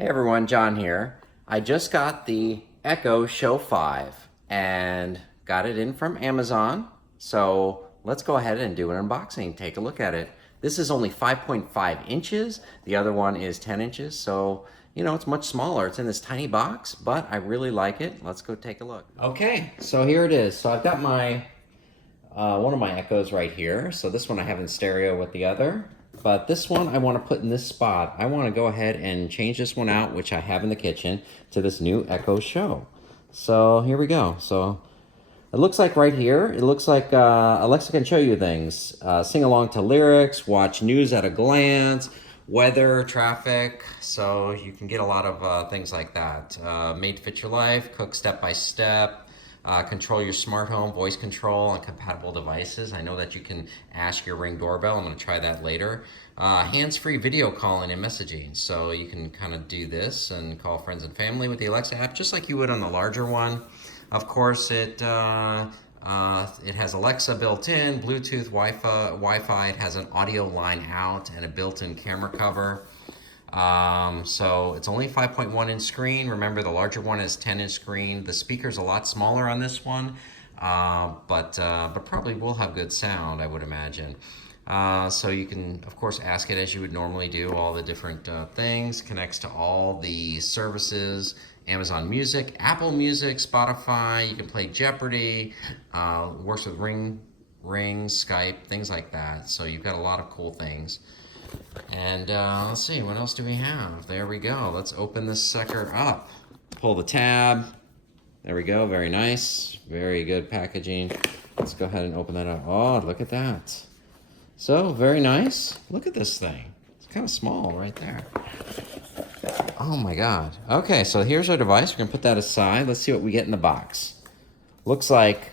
Hey everyone, John here. I just got the Echo Show 5 and got it in from Amazon. So let's go ahead and do an unboxing. Take a look at it. This is only 5.5 inches. The other one is 10 inches. So, you know, it's much smaller. It's in this tiny box, but I really like it. Let's go take a look. Okay, so here it is. So I've got my one of my Echoes right here. So this one I have in stereo with the other. But this one I want to put in this spot. I want to go ahead and change this one out, which I have in the kitchen, to this new Echo Show. So here we go. So it looks like right here, it looks like Alexa can show you things. Sing along to lyrics, watch news at a glance, weather, traffic. So you can get a lot of things like that. Made to fit your life, cook step by step. Control your smart home, voice control on compatible devices. I know that you can ask your Ring doorbell. I'm going to try that later. Hands-free video calling and messaging. So you can kind of do this and call friends and family with the Alexa app, just like you would on the larger one. Of course, it has Alexa built in, Bluetooth, Wi-Fi. It has an audio line out and a built-in camera cover. So it's only 5.1 inch screen. Remember, the larger one is 10-inch screen. The speaker's a lot smaller on this one, but probably will have good sound, I would imagine. So you can, of course, ask it as you would normally do, all the different things. Connects to all the services, Amazon Music, Apple Music, Spotify. You can play Jeopardy. Works with Ring, Skype, things like that. So you've got a lot of cool things. And let's see, what else do we have? There we go. Let's open this sucker up. Pull the tab. There we go. Very nice. Very good packaging. Let's go ahead and open that up. Oh, look at that. So, very nice. Look at this thing. It's kind of small right there. Oh my God. Okay, so here's our device. We're going to put that aside. Let's see what we get in the box. Looks like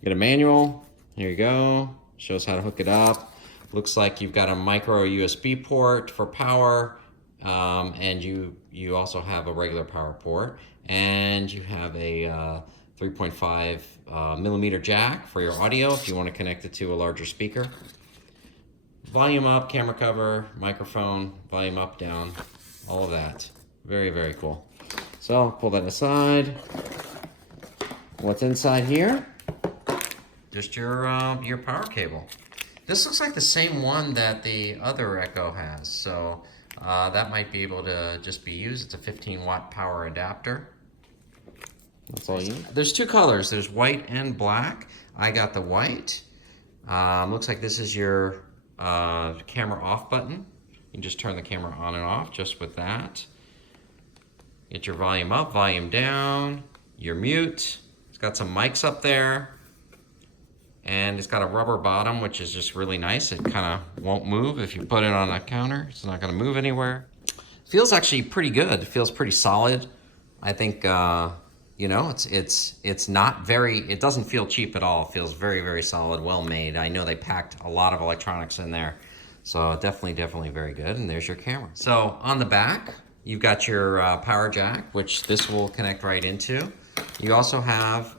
you get a manual. Here you go. Shows how to hook it up. Looks like you've got a micro USB port for power, and you also have a regular power port, and you have a 3.5 millimeter jack for your audio if you want to connect it to a larger speaker. Volume up, camera cover, microphone, volume up, down, all of that. Very, very cool. So I'll pull that aside. What's inside here? Just your power cable. This looks like the same one that the other Echo has, so that might be able to just be used. It's a 15-watt power adapter. That's all you need. There's two colors. There's white and black. I got the white. Looks like this is your camera off button. You can just turn the camera on and off just with that. Get your volume up, volume down, your mute. It's got some mics up there. And it's got a rubber bottom, which is just really nice. It kind of won't move if you put it on a counter. It's not going to move anywhere. Feels actually pretty good. It feels pretty solid. I think, you know, it's not very, it doesn't feel cheap at all. It feels very, very solid, well made. I know they packed a lot of electronics in there. So definitely very good. And there's your camera. So on the back, you've got your power jack, which this will connect right into. You also have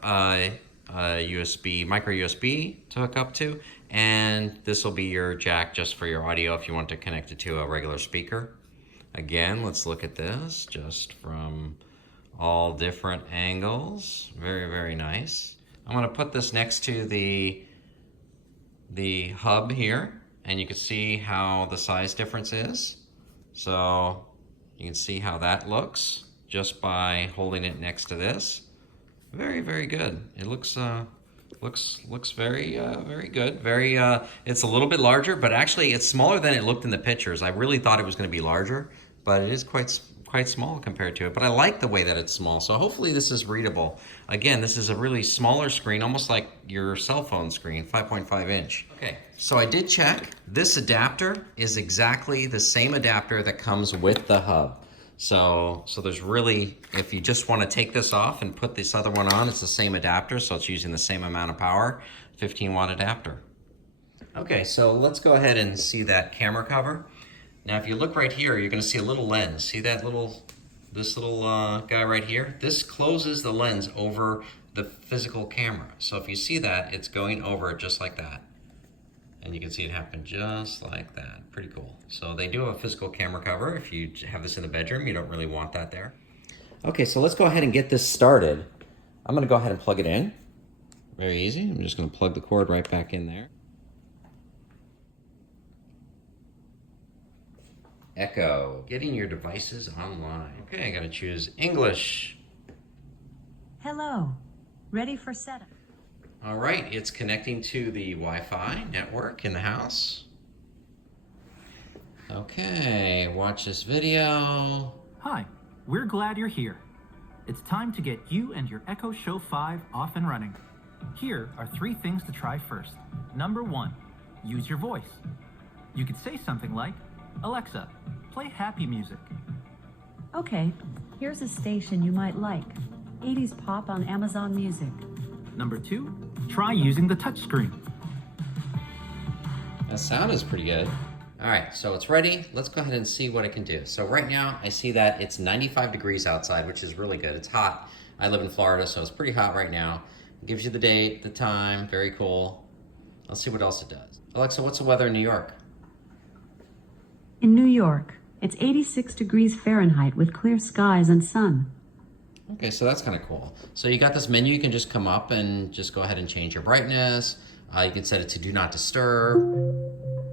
USB, micro USB to hook up to, and this will be your jack just for your audio if you want to connect it to a regular speaker. Again, let's look at this just from all different angles. Very, very nice. I'm going to put this next to the hub here, and you can see how the size difference is. So you can see how that looks just by holding it next to this. Very, very good. It looks very very good. Very it's a little bit larger, but actually it's smaller than it looked in the pictures. I really thought it was going to be larger, but it is quite small compared to it. But I like the way that it's small. So hopefully this is readable. Again, this is a really smaller screen, almost like your cell phone screen, 5.5 inch. Okay, so I did check. This adapter is exactly the same adapter that comes with the hub. So there's really, if you just want to take this off and put this other one on, it's the same adapter, so it's using the same amount of power, 15-watt adapter. Okay, so let's go ahead and see that camera cover. Now, if you look right here, you're going to see a little lens. See that this little guy right here? This closes the lens over the physical camera. So if you see that, it's going over it just like that. And you can see it happen just like that. Pretty cool. So they do have a physical camera cover. If you have this in the bedroom, you don't really want that there. Okay, so let's go ahead and get this started. I'm gonna go ahead and plug it in. Very easy. I'm just gonna plug the cord right back in there. Echo, getting your devices online. Okay, I gotta choose English. Hello, ready for setup. All right, it's connecting to the Wi-Fi network in the house. Okay, watch this video. Hi, we're glad you're here. It's time to get you and your Echo Show 5 off and running. Here are 3 things to try first. Number 1, use your voice. You could say something like, Alexa, play happy music. Okay, here's a station you might like. 80s pop on Amazon Music. Number 2, try using the touchscreen. That sound is pretty good. All right, so it's ready. Let's go ahead and see what it can do. So right now I see that it's 95 degrees outside, which is really good. It's hot. I live in Florida, so it's pretty hot right now. It gives you the date, the time, very cool. Let's see what else it does. Alexa, what's the weather in New York? In New York, it's 86 degrees Fahrenheit with clear skies and sun. Okay, so that's kind of cool. So you got this menu, you can just come up and just go ahead and change your brightness. You can set it to do not disturb.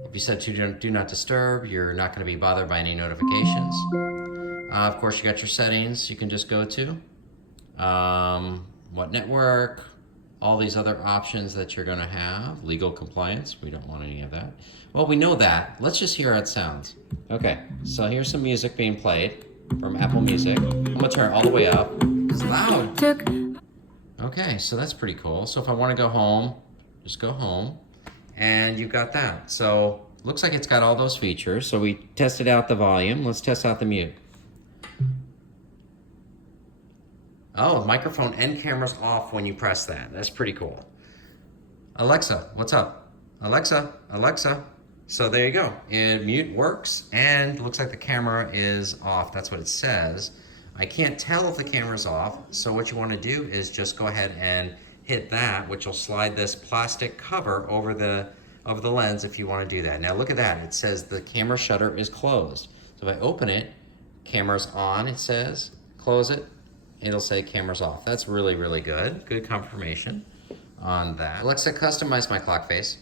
If you set to do not disturb, you're not going to be bothered by any notifications. Of course, you got your settings you can just go to. What network, all these other options that you're going to have. Legal compliance, we don't want any of that. Well, we know that. Let's just hear how it sounds. Okay, so here's some music being played from Apple Music. I'm going to turn it all the way up. It's loud. Okay, so that's pretty cool. So if I want to go home, just go home. And you've got that. So looks like it's got all those features. So we tested out the volume. Let's test out the mute. Oh, microphone and camera's off when you press that. That's pretty cool. Alexa, what's up? Alexa, Alexa. So there you go. Mute works and looks like the camera is off. That's what it says. I can't tell if the camera's off. So what you want to do is just go ahead and hit that, which will slide this plastic cover over the lens if you want to do that. Now look at that. It says the camera shutter is closed. So if I open it, camera's on, it says. Close it, it'll say camera's off. That's really, really good. Good confirmation on that. Alexa, customize my clock face.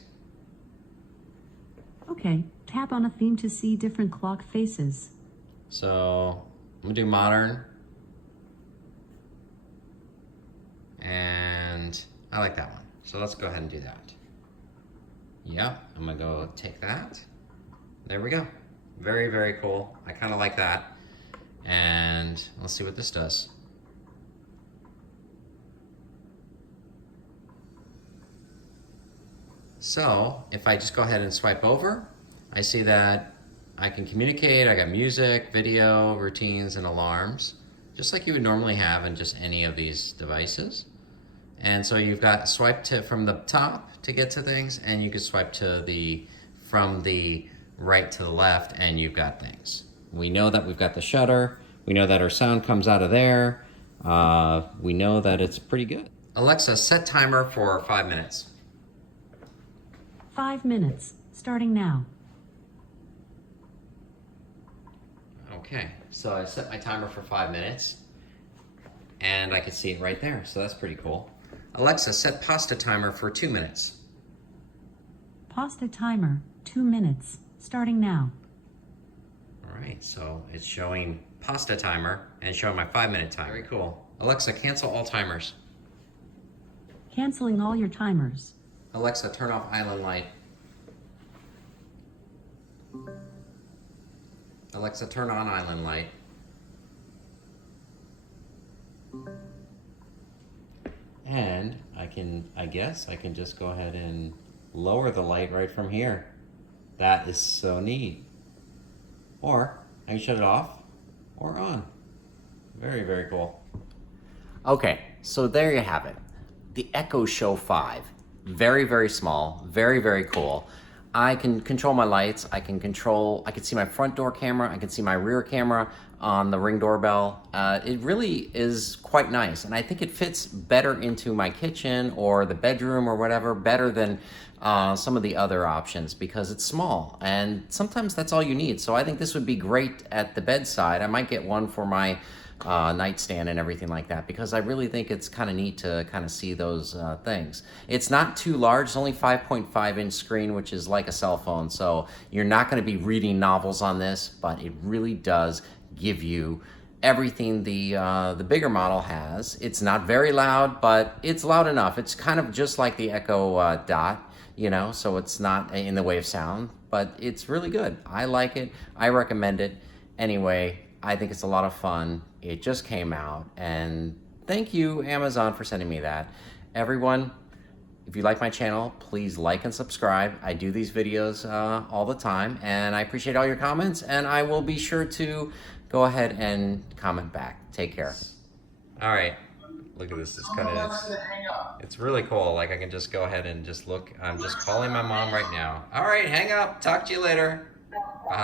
Okay, tap on a theme to see different clock faces. So I'm gonna do modern. And I like that one. So let's go ahead and do that. Yep, I'm gonna go take that. There we go. Very, very cool. I kind of like that. And let's see what this does. So if I just go ahead and swipe over, I see that I can communicate. I got music, video, routines, and alarms, just like you would normally have in just any of these devices. And so you've got swipe to from the top to get to things, and you can swipe to from the right to the left, and you've got things. We know that we've got the shutter. We know that our sound comes out of there. We know that it's pretty good. Alexa, set timer for 5 minutes. 5 minutes, starting now. Okay, so I set my timer for 5 minutes, and I can see it right there, so that's pretty cool. Alexa, set pasta timer for 2 minutes. Pasta timer, 2 minutes, starting now. All right, so it's showing pasta timer and showing my 5-minute timer. Very cool. Alexa, cancel all timers. Canceling all your timers. Alexa, turn off island light. Alexa, turn on island light. And I guess I can just go ahead and lower the light right from here. That is so neat. Or I can shut it off or on. Very, very cool. Okay, so there you have it. The Echo Show 5. Very, very small, very, very cool. I can control my lights. I can see my front door camera. I can see my rear camera on the Ring doorbell. It really is quite nice. And I think it fits better into my kitchen or the bedroom or whatever, better than some of the other options because it's small. And sometimes that's all you need. So I think this would be great at the bedside. I might get one for my nightstand and everything like that because I really think it's kind of neat to kind of see those things. It's not too large. It's only 5.5 inch screen, which is like a cell phone. So you're not going to be reading novels on this, but it really does give you everything the bigger model has. It's not very loud, but it's loud enough. It's kind of just like the Echo Dot, you know, so it's not in the way of sound, but it's really good. I like it. I recommend it. Anyway, I think it's a lot of fun. It just came out, and thank you, Amazon, for sending me that. Everyone, if you like my channel, please like and subscribe. I do these videos all the time, and I appreciate all your comments, and I will be sure to go ahead and comment back. Take care. All right, look at this. It's really cool. Like I can just go ahead and just look. I'm just calling my mom right now. All right, hang up. Talk to you later.